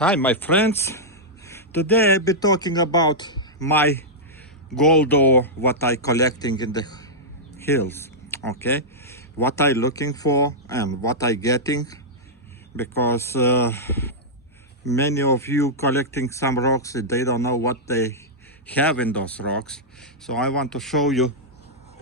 Hi, my friends. Today I'll be talking about my gold ore, what I collecting in the hills. Okay, what I looking for and what I getting, because many of you collecting some rocks, they don't know what they have in those rocks. So I want to show you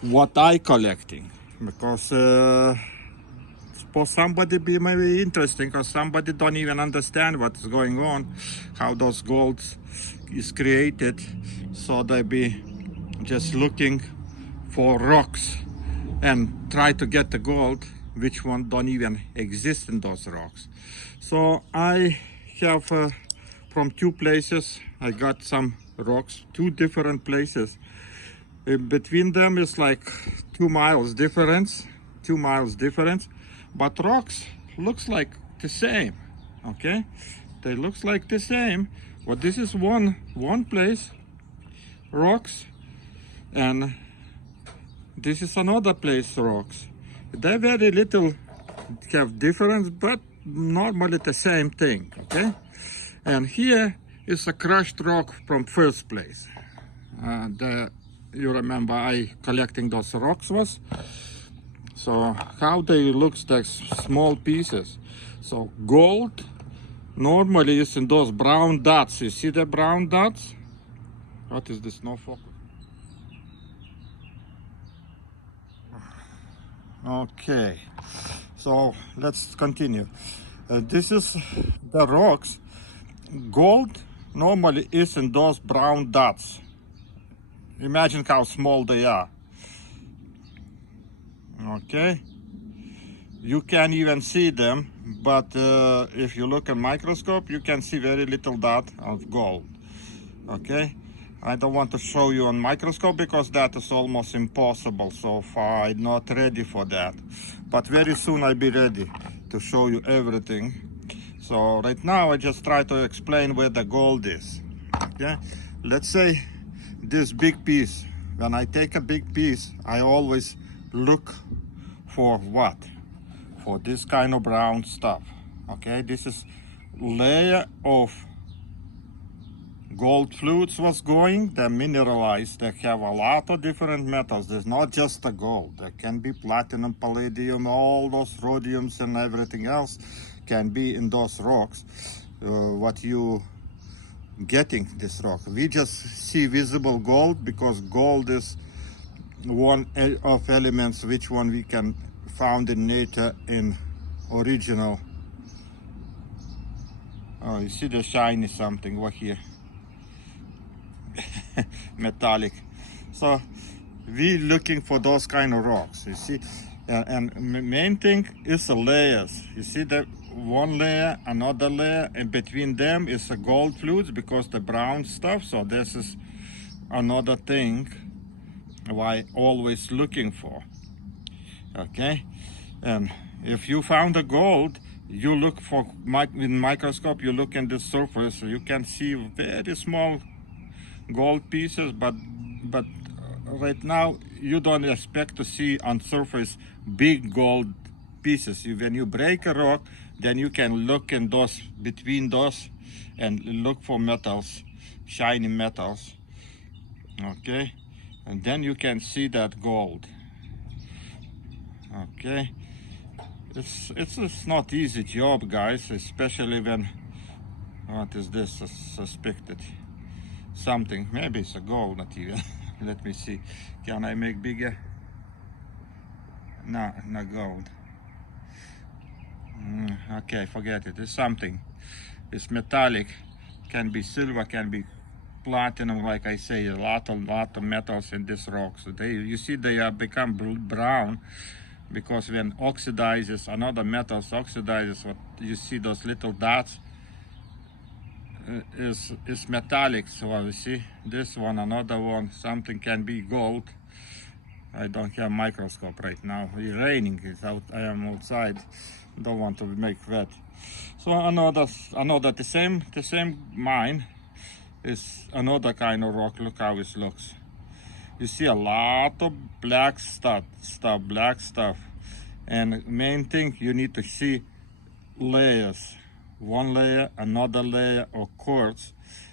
what I collecting, because for somebody be maybe interesting, because somebody don't even understand what's going on, how those golds is created. So they be just looking for rocks and try to get the gold, which one don't even exist in those rocks. So I have from two places I got some rocks, two different places. In between them is like 2 miles difference, 2 miles difference, but rocks looks like the same. Okay, they looks like the same. But this is one place rocks, and this is another place rocks. They very little have difference, but normally the same thing. Okay, and here is a crushed rock from first place. You remember I collecting those rocks was. So how they looks like small pieces. So gold normally is in those brown dots. You see the brown dots? What is this? No focus. Okay, so let's continue. This is the rocks. Gold normally is in those brown dots. Imagine how small they are. Okay, you can't even see them, but if you look at microscope, you can see very little dot of gold. Okay, I don't want to show you on microscope because that is almost impossible so far. I'm not ready for that, but very soon I'll be ready to show you everything. So right now I just try to explain where the gold is. Okay, let's say this big piece. When I take a big piece, I always look for what? For this kind of brown stuff. Okay, this is layer of gold fluids was going. They're mineralized. They have a lot of different metals. There's not just the gold. There can be platinum, palladium, all those rhodiums and everything else can be in those rocks. What you getting this rock? We just see visible gold because gold is one of elements which one we can found in nature in original. Oh, you see the shiny something over here. Metallic. So we looking for those kind of rocks, you see, and main thing is the layers. You see the one layer, another layer, and between them is the gold fluids because the brown stuff. So this is another thing why always looking for. Okay, and if you found the gold, you look for with microscope, you look in the surface, you can see very small gold pieces, but right now you don't expect to see on surface big gold pieces. When you break a rock, then you can look in those, between those, and look for metals, shiny metals. Okay, and then you can see that gold. Okay, it's not easy job, guys, especially when, what is this, suspected something, maybe it's a gold, not even. Let me see, can I make bigger? No, not gold. Okay, forget it. It's something, it's metallic, can be silver, can be platinum. Like I say, a lot of metals in this rock. So you see they are become brown because when oxidizes, another metals oxidizes, what you see those little dots is metallic. So you see this one, another one, something can be gold. I don't have microscope right now. It's raining. It's out. I am outside. Don't want to make wet. So another the same mine is another kind of rock. Look how it looks. You see a lot of black stuff, black stuff, and main thing you need to see layers. one layer, another layer of quartz,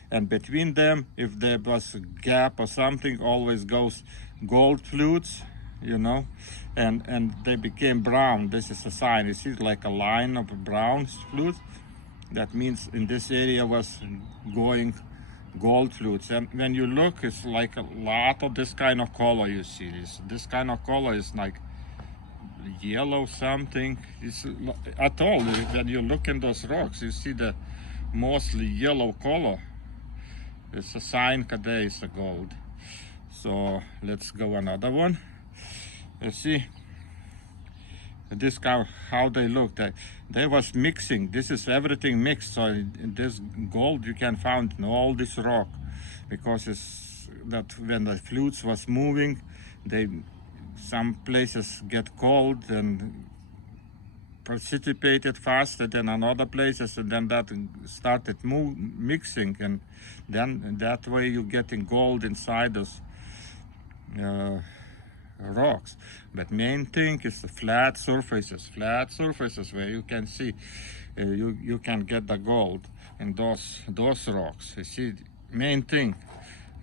and between them, if there was a gap or something, always goes gold fluids, you know, and they became brown. This is a sign. You see like a line of brown fluids. That means in this area was going gold fluids. And when you look, it's like a lot of this kind of color you see. This kind of color is like yellow something. It's at all, when you look in those rocks, you see the mostly yellow color. It's a sign that there is a gold. So let's go another one. You see this how they look. They was mixing. This is everything mixed. So in this gold you can find in all this rock, because it's that when the fluids was moving, some places get cold and precipitated faster than in other places, and then that started mixing, and then that way you're getting gold inside those rocks. But main thing is the flat surfaces where you can see you can get the gold in those rocks. You see, main thing,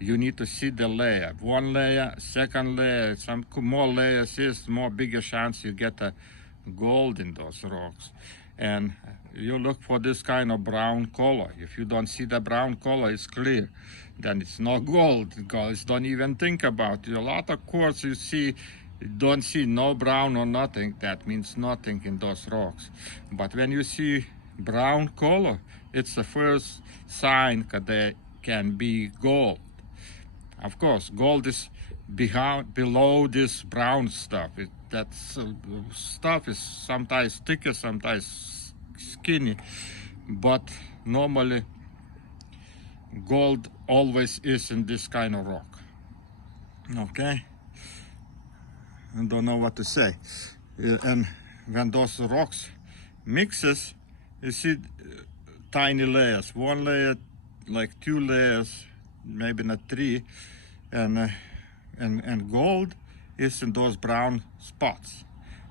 you need to see the layer. One layer, second layer, some more layers is more bigger chance you get a gold in those rocks. And you look for this kind of brown color. If you don't see the brown color, it's clear, then it's not gold. Guys, don't even think about it. A lot of quartz you see, don't see no brown or nothing. That means nothing in those rocks. But when you see brown color, it's the first sign that there can be gold. Of course, gold is below this brown stuff. That stuff is sometimes thicker, sometimes skinny, but normally gold always is in this kind of rock. Okay, I don't know what to say. And when those rocks mixes, you see tiny layers. One layer, like 2 layers, maybe not 3, and gold is in those brown spots.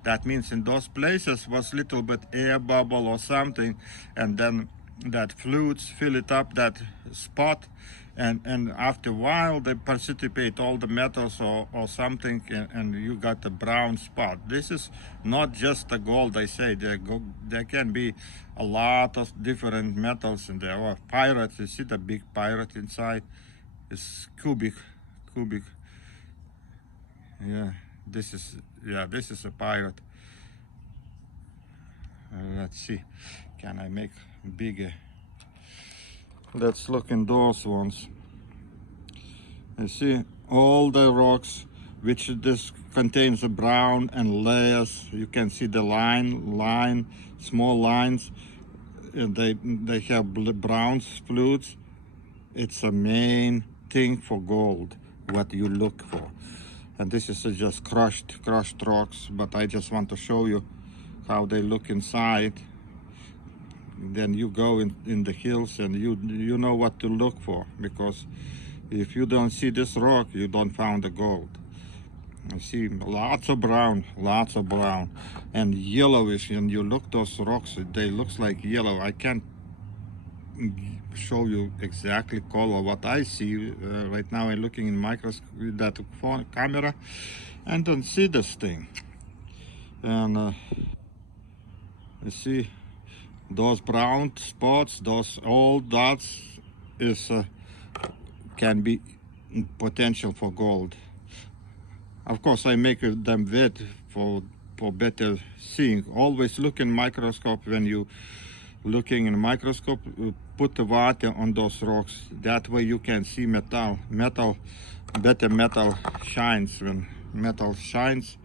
That means in those places was little bit air bubble or something, and then that fluids fill it up, that spot, and after a while they precipitate all the metals or something, and you got the brown spot. This is not just the gold. I say there can be a lot of different metals in there. Or pyrite, you see the big pyrite inside. It's cubic. Yeah, this is a pyrite. Let's see, can I make bigger? Let's look in those ones. You see all the rocks which this contains a brown and layers. You can see the line, small lines. They have brown fluids. It's a main thing for gold, what you look for. And this is just crushed rocks, but I just want to show you how they look inside. Then you go in the hills and you know what to look for, because if you don't see this rock, you don't find the gold. You see lots of brown and yellowish, and you look those rocks, they looks like yellow. I can't show you exactly color what I see right now. I'm looking in microscope with that phone camera and don't see this thing. And you see those brown spots, those old dots is can be potential for gold. Of course, I make them wet for better seeing. Always look in microscope. When you looking in a microscope, put the water on those rocks. That way you can see metal. Better metal shines. When metal shines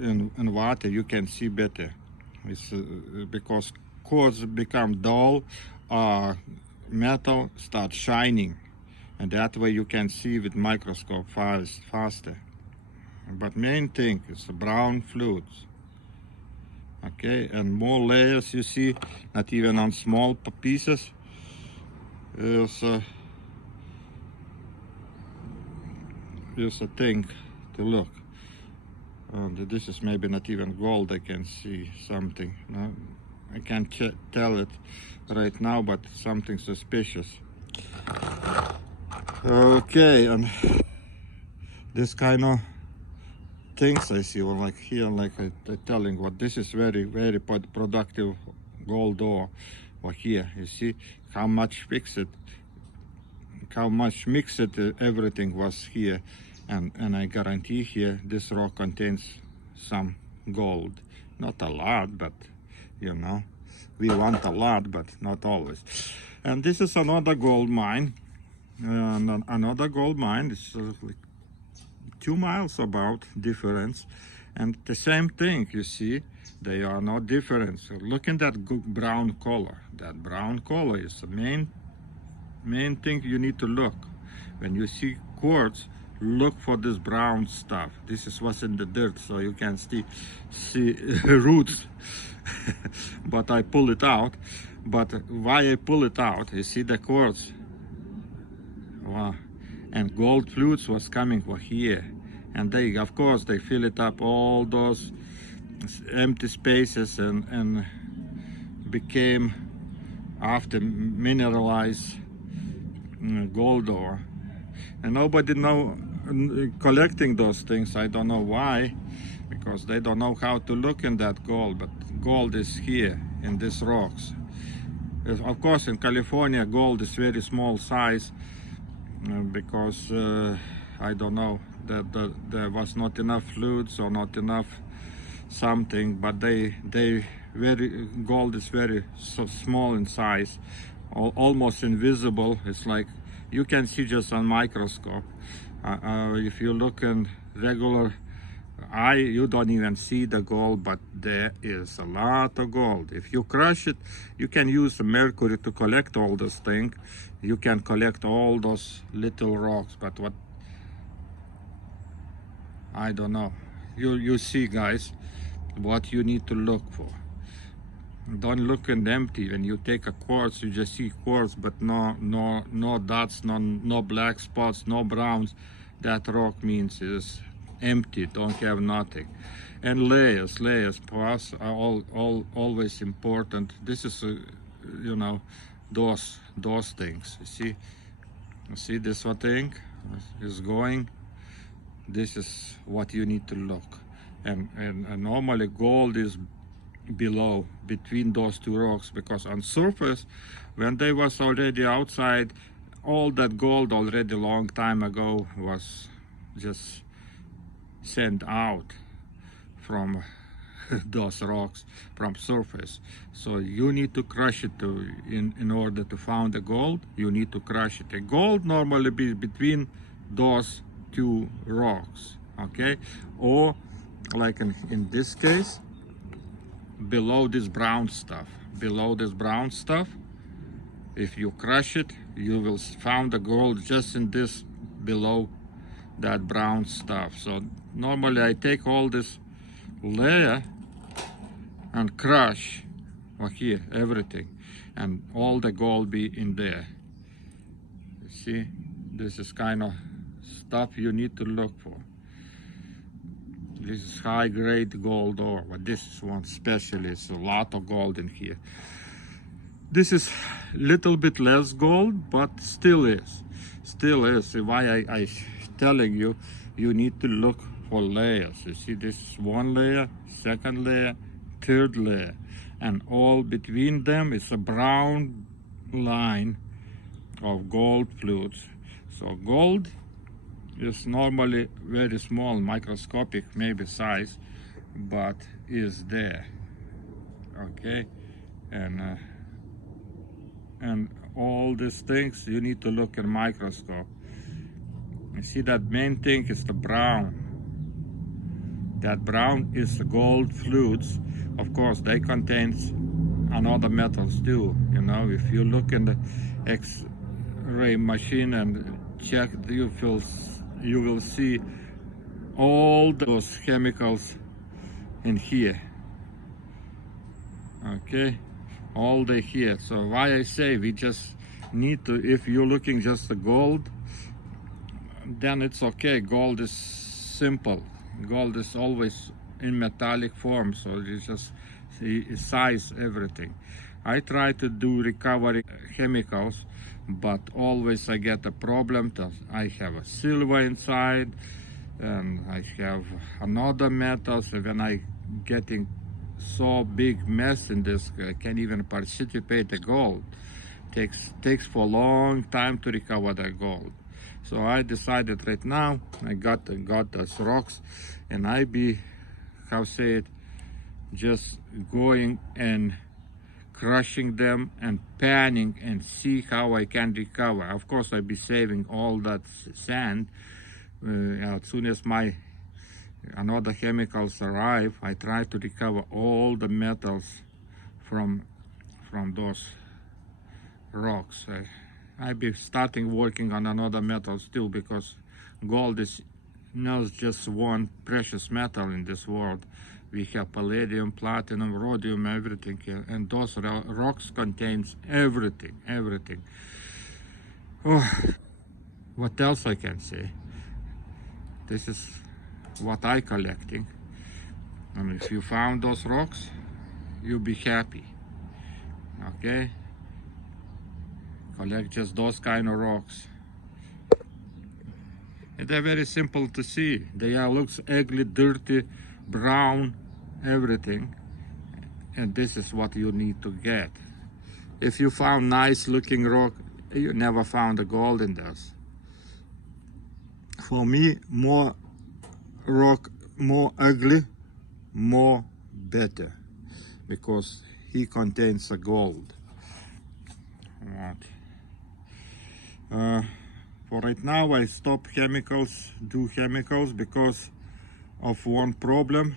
in water, you can see better. It's because quartz become dull, metal starts shining, and that way you can see with microscope faster. But main thing is the brown fluids. Okay, and more layers you see, not even on small pieces. Is a thing to look. And this is maybe not even gold. I can see something. No? I can't tell it right now, but something suspicious. Okay, and this kind of things I see, well, like here, like I telling what this is very, very productive gold ore. Or here, you see how much mixed everything was here, and I guarantee here this rock contains some gold. Not a lot, but you know, we want a lot, but not always. And this is another gold mine. Another gold mine. It's like 2 miles about difference, and the same thing, you see, they are not different. So look at that brown color. That brown color is the main thing you need to look. When you see quartz, look for this brown stuff. This is what's in the dirt, so you can see roots. But I pull it out. But why I pull it out, you see the quartz. Wow. And gold flutes was coming from here, and they, of course, they fill it up, all those empty spaces, and became after mineralized gold ore. And nobody know collecting those things. I don't know why, because they don't know how to look in that gold, but gold is here in these rocks. Of course, in California, gold is very small size, because I don't know, that there was not enough fluids or not enough something, but gold is very so small in size, almost invisible. It's like you can see just on microscope. If you look in regular eye, you don't even see the gold, but there is a lot of gold. If you crush it, you can use the mercury to collect all this thing. You can collect all those little rocks, but what, I don't know. You see, guys, what you need to look for. Don't look in empty. When you take a quartz, you just see quartz, but no dots, no black spots, no browns. That rock means is empty, don't have nothing. And layers for us are always important. This is you know, those things. You see this thing is going. This is what you need to look. And normally gold is below, between those two rocks, because on surface, when they was already outside, all that gold already long time ago was just sent out from those rocks, from surface. So you need to crush it in order to find the gold. You need to crush it. The gold normally be between those two rocks, okay? Or like in this case, below this brown stuff. If you crush it, you will find the gold just in this, below that brown stuff. So normally I take all this layer and crush here everything, and all the gold be in there. You see, this is kind of stuff you need to look for. This is high grade gold ore, but this is one especially. It's a lot of gold in here. This is little bit less gold, but still is. Why I telling you, you need to look for layers. You see, this is one layer, second layer, third layer, and all between them is a brown line of gold fluids. So gold is normally very small, microscopic maybe size, but is there, okay? And all these things you need to look at microscope. You see, that main thing is the brown. That brown is the gold fluids. Of course, they contains another metals too. You know, if you look in the X-ray machine and check, you will see all those chemicals in here. Okay, all day here. So why I say we just need to, if you're looking just the gold, then it's okay. Gold is simple. Gold is always in metallic form, so you just size, everything. I try to do recovery chemicals, but always I get a problem that I have a silver inside and I have another metal. So when I getting so big mess in this, I can't even participate the gold. Takes for a long time to recover the gold. So I decided right now I got those rocks, and I be, how say it, just going and crushing them and panning and see how I can recover. Of course, I be saving all that sand. As soon as my another chemicals arrive, I try to recover all the metals from those rocks. I be starting working on another metal still, because gold is not just one precious metal in this world. We have palladium, platinum, rhodium, everything here, and those rocks contains everything. Oh, what else I can say? This is what I collecting, and if you found those rocks, you'll be happy. Okay, collect just those kind of rocks. And they're very simple to see. They are looks ugly, dirty, brown, everything. And this is what you need to get. If you found nice looking rock, you never found the gold in this. For me, more rock, more ugly, more better, because he contains the gold. Right. For right now, I stop do chemicals, because of one problem: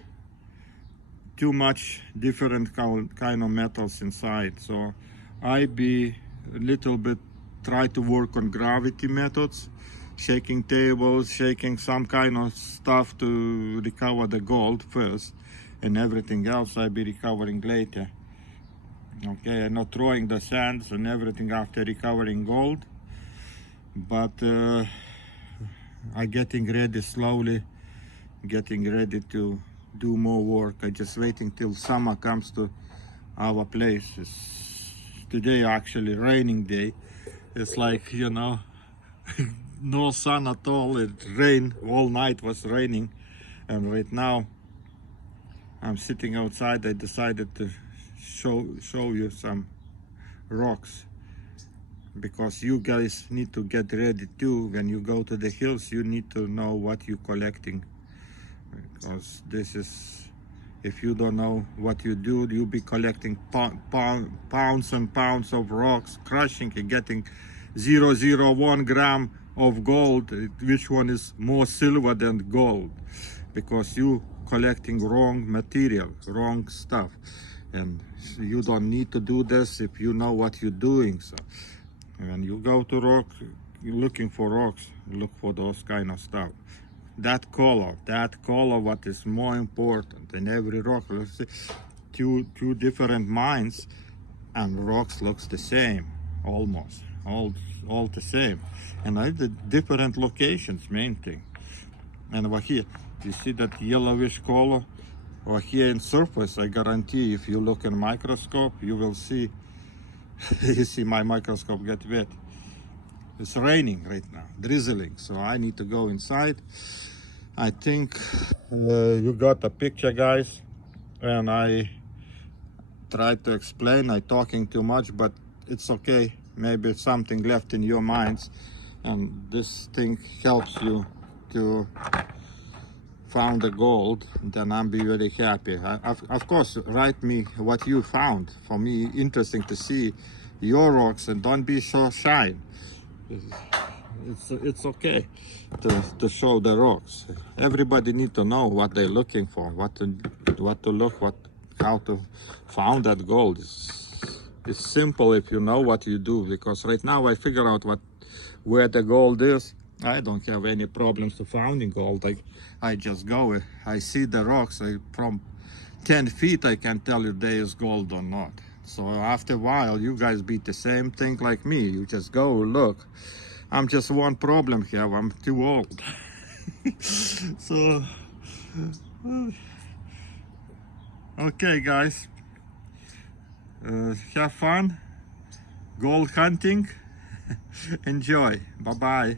too much different kind of metals inside. So I be a little bit try to work on gravity methods, shaking tables, shaking some kind of stuff to recover the gold first, and everything else I be recovering later. Okay, I'm not throwing the sands and everything after recovering gold, but I getting ready slowly, getting ready to do more work. I just waiting till summer comes to our place. Today actually raining day. It's like, you know, no sun at all. It rained all night, was raining, and right now I'm sitting outside. I decided to show you some rocks, because you guys need to get ready too. When you go to the hills, you need to know what you're collecting, because this is, if you don't know what you do, you'll be collecting pounds and pounds of rocks, crushing and getting 0.01 gram of gold. Which one is more silver than gold? Because you collecting wrong material, wrong stuff, and you don't need to do this if you know what you're doing. So when you go to rock, you're looking for rocks, look for those kind of stuff. That color, what is more important in every rock. Let's see, two different mines, and rocks looks the same, almost all the same, and I did different locations, main thing. And over here, you see that yellowish color over here in surface. I guarantee if you look in microscope, you will see. You see my microscope get wet. It's raining right now, drizzling, so I need to go inside. I think you got a picture, guys, and I tried to explain. I talking too much, but it's okay. Maybe it's something left in your minds, and this thing helps you to found the gold. Then I'll be very happy. Of course, write me what you found. For me, interesting to see your rocks, and don't be so shy. It's okay to show the rocks. Everybody need to know what they're looking for, what to look, how to found that gold. It's simple if you know what you do, because right now I figure out where the gold is. I don't have any problems to finding gold. I just go, I see the rocks, from 10 feet I can tell if there is gold or not. So after a while, you guys be the same thing like me. You just go look. I'm just one problem here. I'm too old. So, okay, guys. Have fun, gold hunting, enjoy. Bye bye.